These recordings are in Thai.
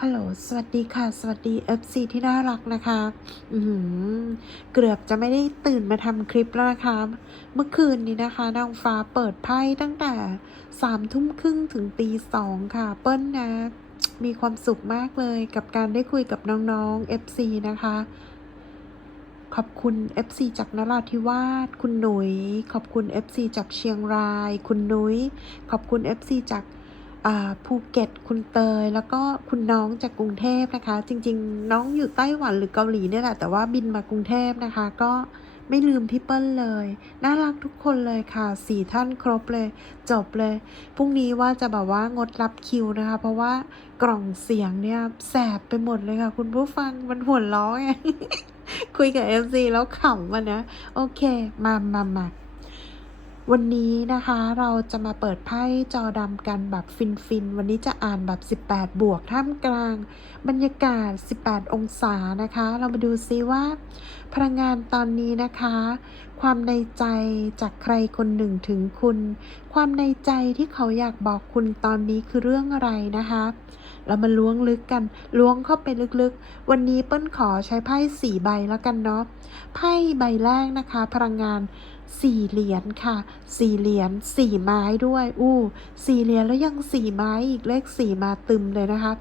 ฮัลโหล สวัสดีค่ะ สวัสดี FC ที่น่ารักนะคะ อืเกือบจะไม่ได้ตื่นมาทำคลิปแล้วนะคะ เมื่อคืนนี้นะคะนางฟ้าเปิดไพ่ตั้งแต่สามทุ่มครึ่งถึงตีสองค่ะ เปิ้ลนะ มีความสุขมากเลยกับการได้คุยกับน้องๆ FC นะคะ ขอบคุณ FC จากนราธิวาส คุณหนุย ขอบคุณ FC จากเชียงราย คุณนุ้ยขอบคุณ FC จาก ภูเก็ตคุณเตย แล้วก็คุณน้องจากกรุงเทพนะคะ จริง ๆ น้องอยู่ไต้หวันหรือเกาหลีเนี่ยแหละแต่ว่าบินมากรุงเทพนะคะ ก็ไม่ลืมพี่เปิ้ลเลย น่ารักทุกคนเลยค่ะสี่ท่านครบเลย จบเลย พรุ่งนี้ว่าจะแบบว่างดรับคิวนะคะ เพราะว่ากล่องเสียงเนี่ยแสบไปหมดเลยค่ะ คุณผู้ฟังมันหัวล้อไงคุยกับ FC แล้วขำมันนะ โอเค มามามา วันนี้นะคะเราจะมาเปิดไพ่จอดำกันแบบฟินๆ วันนี้จะอ่านแบบ 18 บวกท่ามกลาง บรรยากาศ 18 องศานะคะ เรามาดูซิว่า พลังงานตอนนี้นะคะ ความในใจจากใครคนหนึ่งถึงคุณ ความในใจที่เขาอยากบอกคุณตอนนี้คือเรื่องอะไรนะคะ เรามาล้วงลึกกันล้วงเข้าไปลึกๆ วันนี้เปิ้ลขอใช้ไพ่สี่ใบแล้วกันเนาะไพ่ใบแรกนะคะ พลังงาน สี่เหรียญค่ะ สี่เหรียญสี่ไม้ด้วย อู้สี่เหรียญแล้วยังสี่ไม้อีกเลขสี่มาตึมเลยนะคะ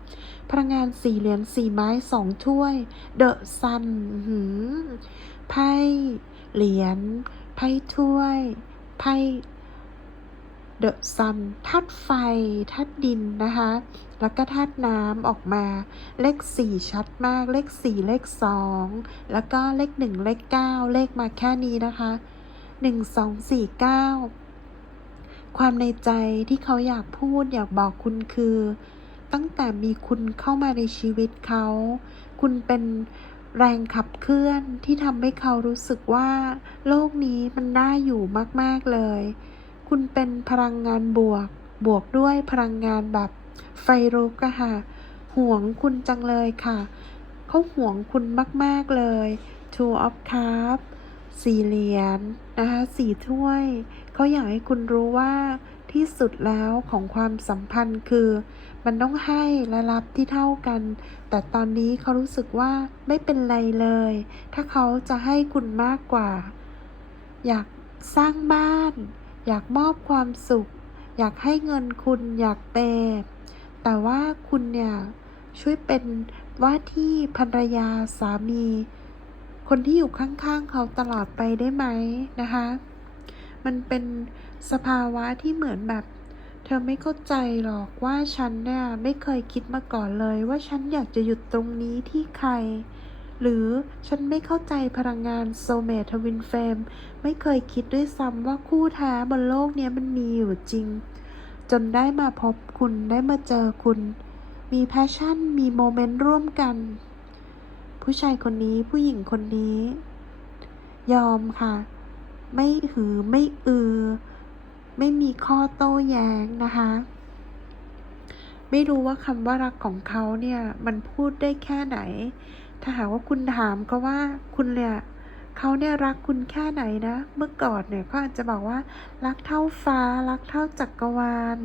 พลังงานสี่เหรียญสี่ไม้สองถ้วย เดอะซันไพ่เหรียญไพ่ถ้วย ไพ่เดอะซันธาตุไฟธาตุดินนะคะ แล้วก็ธาตุน้ำออกมา เลขสี่ชัดมาก เลขสี่เลขสองแล้วก็เลขหนึ่งเลขเก้าเลขมาแค่นี้นะคะ หนึ่งสองสี่เก้าความในใจที่เขาอยากพูดอยากบอกคุณคือ ตั้งแต่มีคุณเข้ามาในชีวิตเขา คุณเป็นแรงขับเคลื่อนที่ทำให้เขารู้สึกว่า โลกนี้มันน่าอยู่มาก ๆ เลย คุณเป็นพลังงานบวก บวกด้วยพลังงานแบบไฟรุกอะค่ะ ห่วงคุณจังเลยค่ะ เขาห่วงคุณมาก ๆ เลย Two of Cups สี่เหรียญนะคะสี่ถ้วยเขาอยากให้คุณรู้ว่าที่สุดแล้วของความสัมพันธ์คือ มันต้องให้และรับที่เท่ากัน แต่ตอนนี้เขารู้สึกว่าไม่เป็นไรเลย ถ้าเขาจะให้คุณมากกว่า อยากสร้างบ้าน อยากมอบความสุข อยากให้เงินคุณอยากเปย์แต่ว่าคุณเนี่ยช่วยเป็นว่าที่ภรรยาสามี คนที่อยู่ข้างๆเขาตลอดไปได้ไหมนะคะ มันเป็นสภาวะที่เหมือนแบบ เธอไม่เข้าใจหรอกว่าฉันเนี่ยไม่เคยคิดมาก่อนเลย ว่าฉันอยากจะหยุดตรงนี้ที่ใคร หรือฉันไม่เข้าใจพลังงานโซเมทวินเฟมไม่เคยคิดด้วยซ้ำว่าคู่แท้บนโลกเนี้ยมันมีอยู่จริง จนได้มาพบคุณได้มาเจอคุณ มีแพชชั่นมีโมเมนต์ร่วมกัน ผู้ชายคนนี้ผู้หญิงคนนี้ ยอมค่ะ ไม่หือไม่อือ ไม่มีข้อโต้แย้งนะคะ ไม่รู้ว่าคำว่ารักของเขาเนี่ย มันพูดได้แค่ไหน ถ้าหากว่าคุณถามก็ว่าคุณเนี่ยเขาเนี่ยรักคุณแค่ไหนนะ เมื่อก่อนเนี่ยเขาอาจจะบอกว่า รักเท่าฟ้า รักเท่าจักรวาล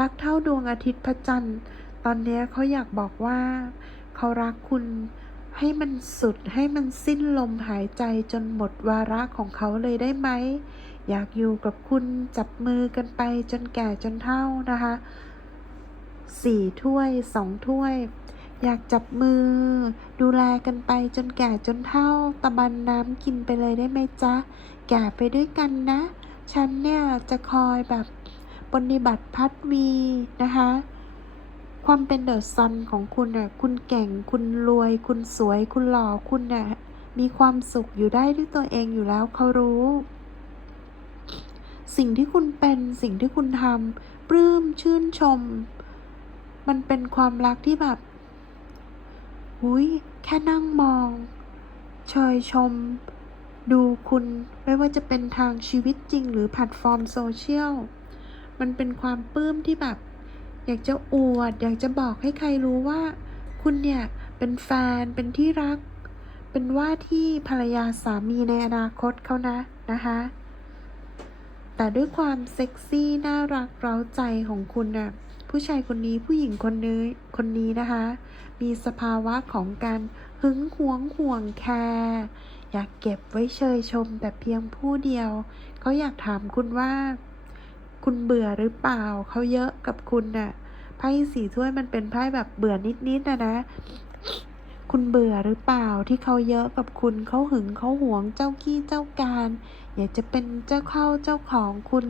รักเท่าดวงอาทิตย์พระจันทร์ ตอนนี้เขาอยากบอกว่า เขารักคุณให้มันสุดให้มันสิ้นลมหายใจจนหมดวาระของเขาเลยได้ไหม อยากอยู่กับคุณจับมือกันไปจนแก่จนเฒ่านะคะสี่ถ้วยสองถ้วย อยากจับมือ ดูแลกันไปจนแก่จนเฒ่า ตะบันน้ำกินไปเลยได้ไหมจ๊ะ แก่ไปด้วยกันนะ ฉันเนี่ยจะคอยแบบปฏิบัติพัดวีนะคะ ความเป็นเดอะซันของคุณน่ะคุณเก่ง คุณรวย คุณสวย คุณหล่อ คุณน่ะมีความสุขอยู่ได้ด้วยตัวเองอยู่แล้วเขารู้ สิ่งที่คุณเป็นสิ่งที่คุณทำปลื้มชื่นชม มันเป็นความรักที่แบบหุยแค่นั่งมอง เชยชม ดูคุณไม่ว่าจะเป็นทางชีวิตจริงหรือแพลตฟอร์มโซเชียล มันเป็นความปลื้มที่แบบ อยากจะอวด อยากจะบอกให้ใครรู้ว่า คุณเนี่ยเป็นแฟนเป็นที่รัก เป็นว่าที่ภรรยาสามีในอนาคตเขานะนะคะแต่ด้วยความเซ็กซี่น่ารักเร้าใจของคุณน่ะผู้ชายคนนี้ผู้หญิงคนนี้คนนี้นะคะ มีสภาวะของการหึงหวงห่วงแคร์อยากเก็บไว้เชยชมแต่เพียงผู้เดียวเขาอยากถามคุณว่า คุณเบื่อหรือเปล่าเขาเยอะกับคุณน่ะไพ่สีถ้วยมันเป็นไพ่แบบเบื่อนิดๆนะนะ คุณเบื่อหรือเปล่าที่เขาเยอะกับคุณเขาหึงเขาหวงเจ้าขี้เจ้าการ อยากจะเป็นเจ้าเข้าเจ้าของคุณ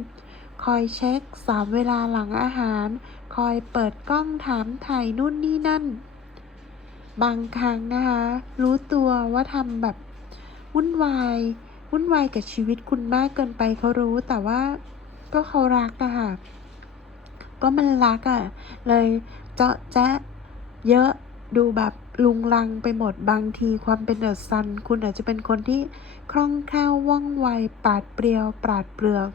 คอยเช็คสามเวลาหลังอาหาร คอยเปิดกล้องถามถ่ายนู่นนี่นั่น บางครั้งนะคะ รู้ตัวว่าทำแบบวุ่นวาย วุ่นวายกับชีวิตคุณมากเกินไปเขารู้แต่ว่า ก็เขารักอะค่ะ ก็มันรักอะเลยเจาะแจ๊ะเยอะดูแบบลุงลังไปหมดบางทีความเป็นเดอะซัน คุณอาจจะเป็นคนที่คล่องแคล่วว่องไวปราดเปรียว ปราดเปรื่อง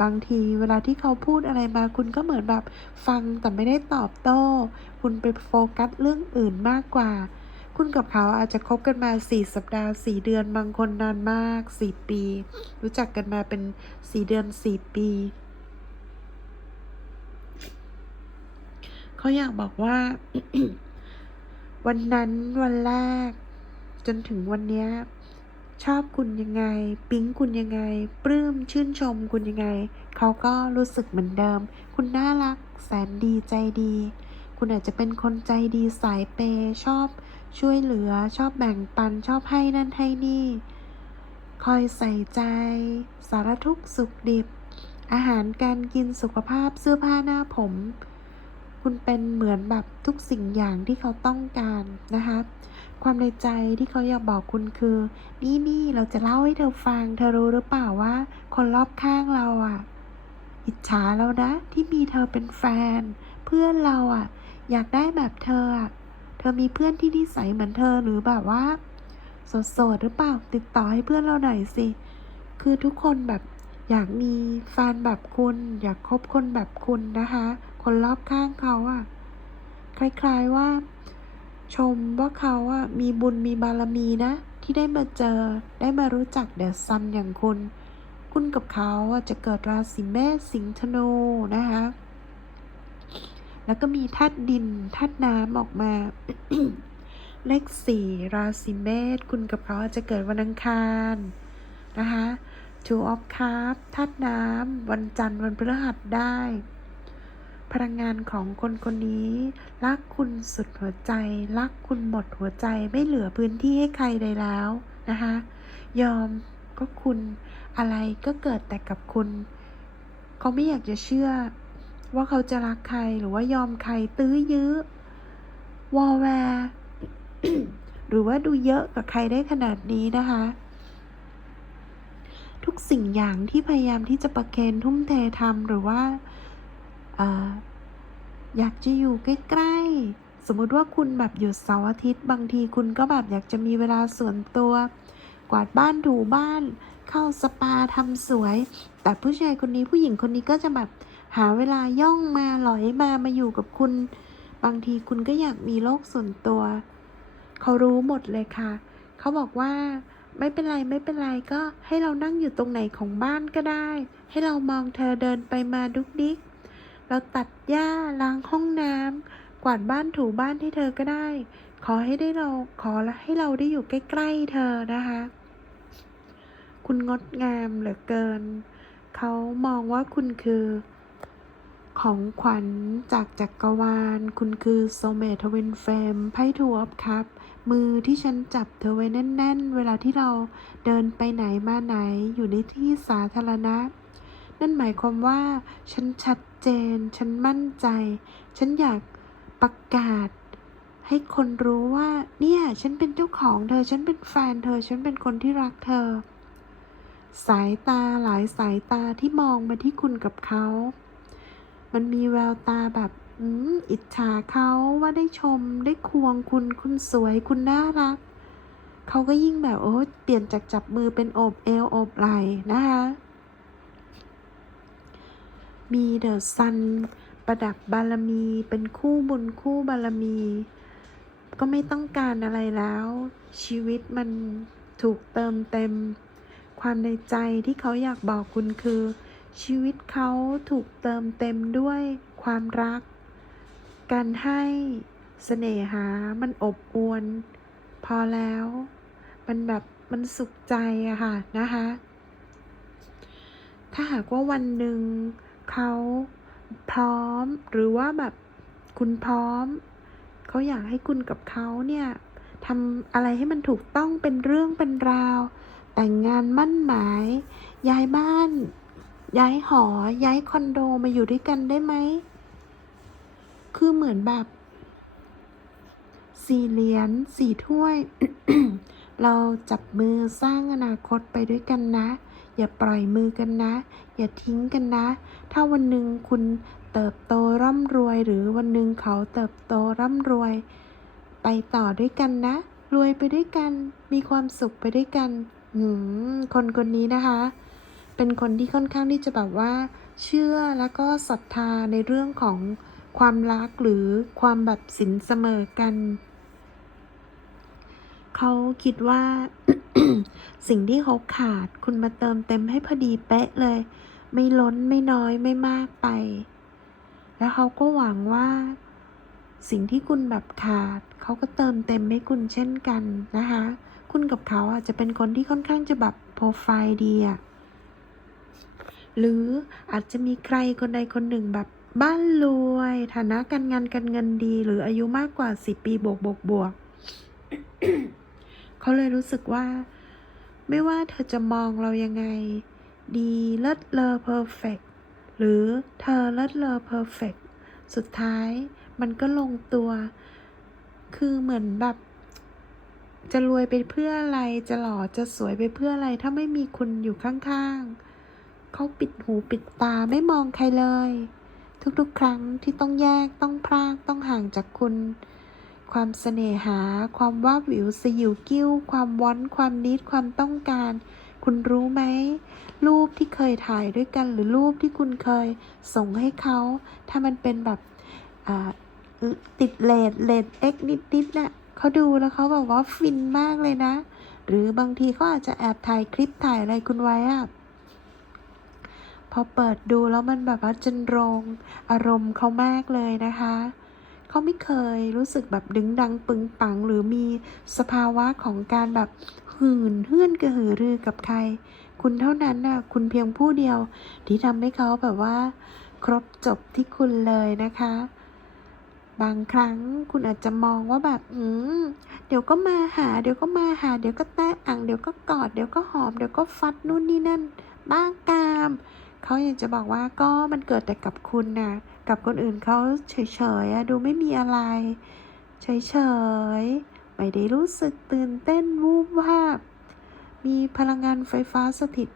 บางทีเวลาที่เขาพูดอะไรมา คุณก็เหมือนแบบฟังแต่ไม่ได้ตอบโต้ คุณไปโฟกัสเรื่องอื่นมากกว่า คุณกับเขาอาจจะคบกันมา 4 สัปดาห์ 4 เดือน บางคนนานมาก 4 ปี รู้จักกันมาเป็น 4 เดือน 4 ปี เขาอยากบอกว่า วันนั้นวันแรก จนถึงวันนี้ชอบคุณยังไง ปิ๊งคุณยังไง ปลื้มชื่นชมคุณยังไง เขาก็รู้สึกเหมือนเดิม คุณน่ารัก แสนดีใจดี คุณอาจจะเป็นคนใจดีสายเปย์ชอบ ช่วยเหลือชอบแบ่งปันชอบให้นั่นให้นี่ คอยใส่ใจ สารทุกสุขดิบ อาหารการกินสุขภาพเสื้อผ้าหน้าผม คุณเป็นเหมือนแบบทุกสิ่งอย่างที่เขาต้องการนะคะ ความในใจที่เขาอยากบอกคุณคือ นี่นี่เราจะเล่าให้เธอฟัง เธอรู้หรือเปล่าว่า คนรอบข้างเราอะ อิจฉาเรานะที่มีเธอเป็นแฟน เพื่อนเราอะ อยากได้แบบเธออะ อมีเพื่อนที่นิสัยเหมือนเธอหรือแบบว่าโสดๆหรือเปล่า ติดต่อให้เพื่อนเราหน่อยสิ คือทุกคนแบบอยากมีแฟนแบบคุณ อยากคบคนแบบคุณนะคะ คนรอบข้างเขาอะคล้าย ๆว่า ชมว่าเขาอะมีบุญมีบารมีนะ ที่ได้มาเจอได้มารู้จักเดอะซันอย่างคุณ คุณกับเขาอะจะเกิดราศีเมษสิงห์ธนูนะคะ แล้วก็มีธาตุดินธาตุน้ำออกมา เลขสี่ราศีเมษคุณกับเขาอาจจะเกิดวันอังคาร นะคะ Two of Cups ธาตุน้ำวันจันทร์วันพฤหัสได้ พลังงานของคนคนนี้ รักคุณสุดหัวใจ รักคุณหมดหัวใจไม่เหลือพื้นที่ให้ใครเลยแล้วนะคะ ยอมก็คุณอะไรก็เกิดแต่กับคุณ เขาไม่อยากจะเชื่อ ว่าเขาจะรักใครหรือว่ายอมใครตื้อยื้อวอลแวร์หรือว่าดูเยอะกับใครได้ขนาดนี้นะคะ ทุกสิ่งอย่างที่พยายามที่จะประเคนทุ่มเททำหรือว่าอออยากจะอยู่ใกล้ๆ สมมุติว่าคุณแบบหยุดเสาร์อาทิตย์ บางทีคุณก็แบบอยากจะมีเวลาส่วนตัว กวาดบ้านถูบ้าน เข้าสปาทำสวย แต่ผู้ชายคนนี้ผู้หญิงคนนี้ก็จะแบบ หาเวลาย่องมาหลอยมามาอยู่กับคุณ บางทีคุณก็อยากมีโลกส่วนตัว เขารู้หมดเลยค่ะ เขาบอกว่าไม่เป็นไรไม่เป็นไรก็ให้เรานั่งอยู่ตรงไหนของบ้านก็ได้ ให้เรามองเธอเดินไปมาดุกดิก เราตัดหญ้าล้างห้องน้ำกวาดบ้านถูบ้านให้เธอก็ได้ ขอให้ได้เราขอให้เราได้อยู่ใกล้ๆเธอนะคะ คุณงดงามเหลือเกิน เขามองว่าคุณคือ ของขวัญจากจักรวาล คุณคือโซเมทเวนเฟมไพ่ทูออฟคัพมือที่ฉันจับเธอไว้แน่น ๆ เวลาที่เราเดินไปไหนมาไหนอยู่ในที่สาธารณะ นั่นหมายความว่า ฉันชัดเจน ฉันมั่นใจ ฉันอยากประกาศ ให้คนรู้ว่า เนี่ย ฉันเป็นเจ้าของเธอ ฉันเป็นแฟนเธอ ฉันเป็นคนที่รักเธอ สายตาหลายสายตาที่มองมาที่คุณกับเขา มันมีแววตาแบบอืมอิจฉาเขาว่าได้ชมได้ควงคุณคุณสวยคุณน่ารัก เขาก็ยิ่งแบบโอ้เปลี่ยนจากจับมือเป็นโอบเอวโอบไหล่นะคะ มีเดอะซันประดับบารมีเป็นคู่บุญคู่บารมี ก็ไม่ต้องการอะไรแล้ว ชีวิตมันถูกเติมเต็ม ความในใจที่เขาอยากบอกคุณคือ ชีวิตเขาถูกเติมเต็มด้วยความรัก การให้เสน่หา มันอบอวลพอแล้ว มันแบบมันสุขใจอะค่ะนะคะ ถ้าหากว่าวันหนึ่งเขาพร้อมหรือว่าแบบคุณพร้อม เขาอยากให้คุณกับเขาเนี่ยทำอะไรให้มันถูกต้องเป็นเรื่องเป็นราว แต่งงานมั่นหมาย ย้ายบ้าน ย้ายหอ ย้ายคอนโดมาอยู่ด้วยกันได้ไหม คือเหมือนแบบ สี่เหรียญสี่ถ้วย เราจับมือสร้างอนาคตไปด้วยกันนะ อย่าปล่อยมือกันนะ อย่าทิ้งกันนะ ถ้าวันหนึ่งคุณเติบโตร่ำรวย หรือวันหนึ่งเขาเติบโตร่ำรวย ไปต่อด้วยกันนะ รวยไปด้วยกัน มีความสุขไปด้วยกัน หืม คนคนนี้นะคะ เป็นคนที่ค่อนข้างที่จะแบบว่า เชื่อแล้วก็ศรัทธาในเรื่องของความรักหรือความแบบสินเสมอกัน เขาคิดว่า สิ่งที่เขาขาดคุณมาเติมเต็มให้พอดีเป๊ะเลย ไม่ล้นไม่น้อยไม่มากไป แล้วเขาก็หวังว่า สิ่งที่คุณแบบขาด เขาก็เติมเต็มให้คุณเช่นกันนะคะ คุณกับเขาอาจจะเป็นคนที่ค่อนข้างจะแบบโปรไฟล์ดีอะ หรืออาจจะมีใครคนใดคนหนึ่งแบบบ้านรวย ฐานะการงานการเงินดี หรืออายุมากกว่าสิปีบวกบวกบวกเขาเลยรู้สึกว่า ไม่ว่าเธอจะมองเรายังไง ดีเลิศเลอเพอร์เฟกหรือเธอเลิศเลอเพอร์เฟกสุดท้ายมันก็ลงตัว คือเหมือนแบบ จะรวยไปเพื่ออะไร จะหล่อจะสวยไปเพื่ออะไร ถ้าไม่มีคุณอยู่ข้างๆ เขาปิดหูปิดตาไม่มองใครเลย ทุกๆ ครั้งที่ต้องแยกต้องพรากต้องห่างจากคุณ ความเสน่หา ความว่าวิวสยิวกิ้ว ความวอนความนิดความต้องการ คุณรู้ไหม รูปที่เคยถ่ายด้วยกันหรือรูปที่คุณเคยส่งให้เขา ถ้ามันเป็นแบบติดเลดเลดเอ็กนิดนิดๆน่ะเขาดูแล้วเขาแบบว่าฟินมากเลยนะ หรือบางทีเขาอาจจะแอบถ่ายคลิปถ่ายอะไรคุณไว้อะ อเปิดดูแล้วมันแบบว่าจนรงอารมณ์เขามากเลยนะคะเขาไม่เคยรู้สึกแบบดึงดังปึงปัง หรือมีสภาวะของการแบบหื่นเฮื่อนกระหือรือกับใคร คุณเท่านั้นน่ะคุณเพียงผู้เดียว ที่ทำให้เขาแบบว่า ครบจบที่คุณเลยนะคะ บางครั้งคุณอาจจะมองว่าแบบ อืมเดี๋ยวก็มาหา เดี๋ยวก็มาหา เดี๋ยวก็แตะอ่างเดี๋ยวก็กอด เดี๋ยวก็หอม เดี๋ยวก็ฟัดนู่นนี่นั่น บ้างกาม เขาอยากจะบอกว่าก็มันเกิดแต่กับคุณน่ะ กับคนอื่นเขาเฉยๆดูไม่มีอะไร เฉยๆ ไม่ได้รู้สึกตื่นเต้นวูบวาบ มีพลังงานไฟฟ้าสถิต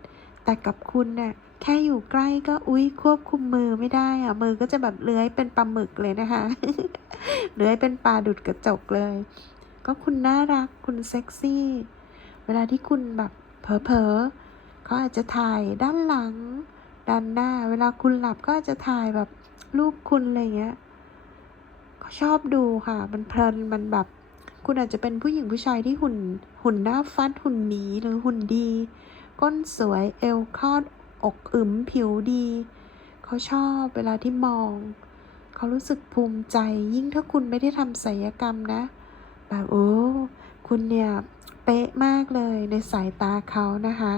แต่กับคุณน่ะแค่อยู่ใกล้ก็อุ๊ยควบคุมมือไม่ได้อะมือก็จะแบบเลื้อยเป็นปลาหมึกเลยนะคะเลื้อยเป็นปลาดุดกระจกเลย ก็คุณน่ารักคุณเซ็กซี่ เวลาที่คุณแบบเผลอๆเขาอาจจะถ่ายด้านหลัง ด้านหน้า เวลาคุณหลับก็จะถ่ายแบบรูปคุณอะไรเงี้ยเขาชอบดูค่ะ มันเพลินมันแบบ คุณอาจจะเป็นผู้หญิงผู้ชายที่หุ่น หุ่นหน้าฟัดหุ่นหมีหรือหุ่นดี ก้นสวยเอวคอดอกอึมผิวดี เขาชอบเวลาที่มอง เขารู้สึกภูมิใจ ยิ่งถ้าคุณไม่ได้ทำศัลยกรรมนะ แบบโอ้ คุณเนี่ย เป๊ะมากเลยในสายตาเขานะคะ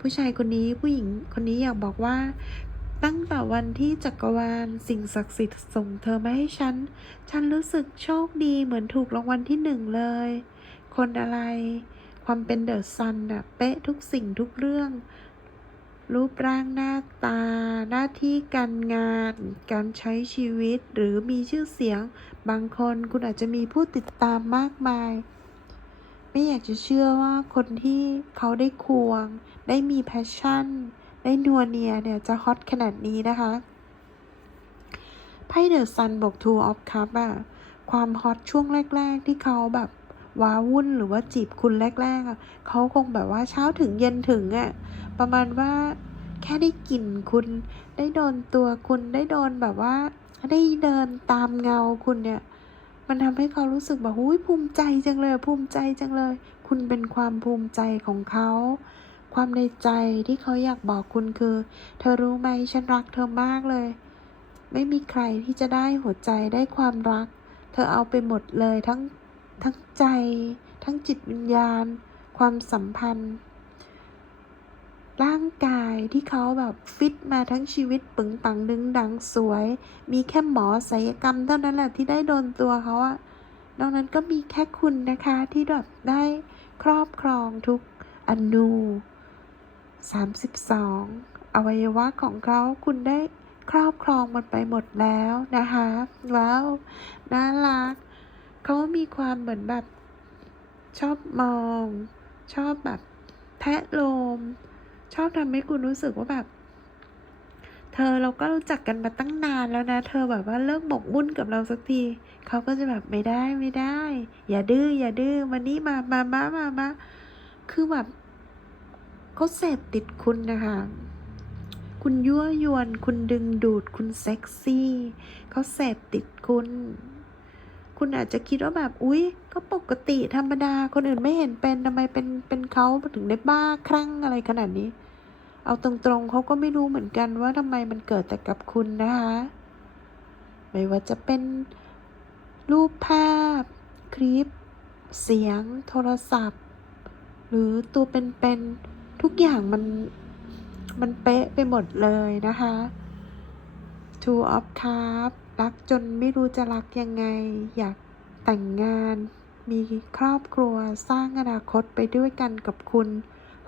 ผู้ชายคนนี้ผู้หญิงคนนี้อยากบอกว่า ตั้งแต่วันที่จักรวาลสิ่งศักดิ์สิทธิ์ส่งเธอมาให้ฉัน ฉันรู้สึกโชคดีเหมือนถูกรางวัลที่หนึ่งเลย คนอะไร ความเป็นเดอะซันน่ะเป๊ะทุกสิ่งทุกเรื่อง รูปร่างหน้าตา หน้าที่การงาน การใช้ชีวิตหรือมีชื่อเสียง บางคนคุณอาจจะมีผู้ติดตามมากมาย ไม่อยากจะเชื่อว่าคนที่เขาได้ควง ได้มีแพชชั่น ได้นัวเนียเนี่ยจะฮอตขนาดนี้นะคะไพ่เดอะซันบอกทูออฟคัพอะความฮอตช่วงแรก ๆ ที่เขาแบบว้าวุ่นหรือว่าจีบคุณแรกๆอะเขาคงแบบว่าเช้าถึงเย็นถึงอะประมาณว่าแค่ได้กลิ่นคุณได้โดนตัวคุณได้โดนแบบว่า ได้เดินตามเงาคุณเนี่ย มันทำให้เขารู้สึกแบบหุ้ยภูมิใจจังเลย ภูมิใจจังเลย คุณเป็นความภูมิใจของเขา ความในใจที่เขาอยากบอกคุณคือ เธอรู้ไหมฉันรักเธอมากเลย ไม่มีใครที่จะได้หัวใจได้ความรัก เธอเอาไปหมดเลยทั้งทั้งใจ ทั้งจิตวิญญาณ ความสัมพันธ์ ร่างกายที่เขาแบบฟิตมาทั้งชีวิตปึงปังดึงดังสวย มีแค่หมอศัลยกรรมเท่านั้นแหละที่ได้โดนตัวเขาอะนอกนั้นก็มีแค่คุณนะคะที่แบบได้ครอบครองทุกอนู32 อวัยวะของเขาคุณได้ครอบครองมันไปหมดแล้วนะคะว้าวน่ารักเขามีความเหมือนแบบชอบมอง ชอบแบบแทะโลม ชอบทำให้คุณรู้สึกว่าแบบ เธอเราก็รู้จักกันมาตั้งนานแล้วนะ เธอแบบว่าเลิกหมกมุ่นกับเราสักที เขาก็จะแบบไม่ได้ไม่ได้ อย่าดื้ออย่าดื้อมานี่มามามามามาคือแบบเขาเสพติดคุณนะคะ คุณยั่วยวน คุณดึงดูด คุณเซ็กซี่ เขาเสพติดคุณ คุณอาจจะคิดว่าแบบ อุ๊ย ก็ปกติธรรมดา คนอื่นไม่เห็นเป็นทำไมเป็นเป็นเขาถึงได้บ้าคลั่งอะไรขนาดนี้ เอาตรงๆเขาก็ไม่รู้เหมือนกันว่าทำไมมันเกิดแต่กับคุณนะคะ ไม่ว่าจะเป็นรูปภาพ คลิป เสียง โทรศัพท์ หรือตัวเป็นๆทุกอย่างมันมันเป๊ะไปหมดเลยนะคะ Two of Cups รักจนไม่รู้จะรักยังไง อยากแต่งงาน มีครอบครัวสร้างอนาคตไปด้วยกันกับคุณ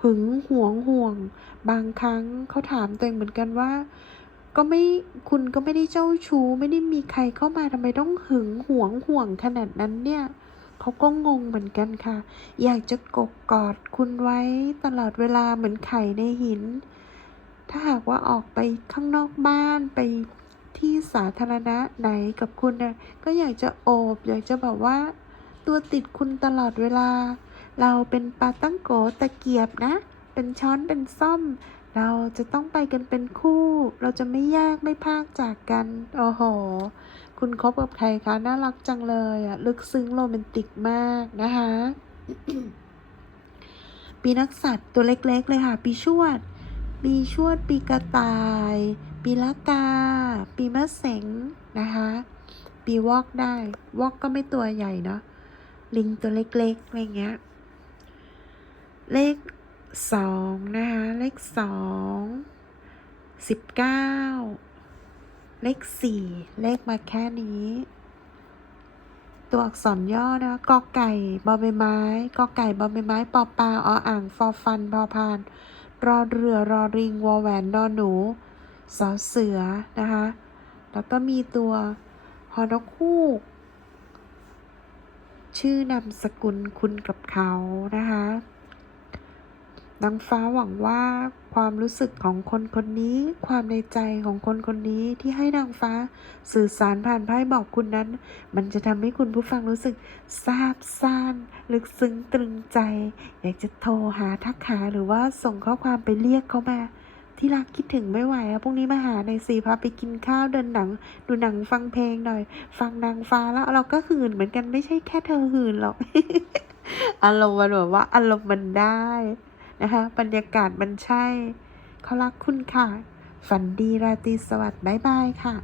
หึงหวงห่วง บางครั้งเขาถามตัวเองเหมือนกันว่า ก็ไม่คุณก็ไม่ได้เจ้าชู้ไม่ได้มีใครเข้ามาทำไมต้องหึงหวงห่วงขนาดนั้นเนี่ยเขาก็งงเหมือนกันค่ะ อยากจะกกกอดคุณไว้ตลอดเวลาเหมือนไข่ในหิน ถ้าหากว่าออกไปข้างนอกบ้านไป ที่สาธารณะไหนกับคุณนะก็อยากจะโอบอยากจะบอกว่า ตัวติดคุณตลอดเวลา เราเป็นปลาตั้งโกตะเกียบนะ เป็นช้อนเป็นซ่อม เราจะต้องไปกันเป็นคู่ เราจะไม่แยกไม่พากจากกัน โอ้โห คุณคบกับใครคะ น่ารักจังเลยอะลึกซึ้งโรแมนติกมากนะคะปีนักสัตว์ตัวเล็กๆเลยค่ะ ปีชวด ปีชวด ปีกระต่าย ปีละกา ปีมะเสงนะคะ ปีวอกได้ วอกก็ไม่ตัวใหญ่เนาะ ลิงตัวเล็กๆ อะไรเงี้ย เลขสองนะคะ เลขสองสิบเก้าเลขสี่เลขมาแค่นี้ ตัวอักษรย่อนะกอไก่บอใบไม้กอไก่บอใบไม้ปอปลาออ่างฟอฟันพอพาน รอเรือรอริงวอแหวนดอหนู สอเสือนะคะ แล้วก็มีตัวฮอนกคูก ชื่อนามสกุลคุณกับเขานะคะนางฟ้าหวังว่าความรู้สึกของคนคนนี้ ความในใจของคนคนนี้ที่ให้นางฟ้าสื่อสารผ่านไพ่บอกคุณนั้น มันจะทำให้คุณผู้ฟังรู้สึกซาบซ่านลึกซึ้งตรึงใจ อยากจะโทรหาทักหาหรือว่าส่งข้อความไปเรียกเขามา ที่รักคิดถึงไม่ไหวอะพรุ่งนี้มาหาในสีพาไปกินข้าวเดินหนัง ดูหนังฟังเพลงหน่อย ฟังนางฟ้าแล้วเราก็หื่นเหมือนกันไม่ใช่แค่เธอหื่นหรอก อารมณ์มันแบบว่าอารมณ์มันได้นะคะบรรยากาศมันใช่เขารักคุณค่ะ ฝันดีราตรีสวัสดิ์บ๊ายบายค่ะ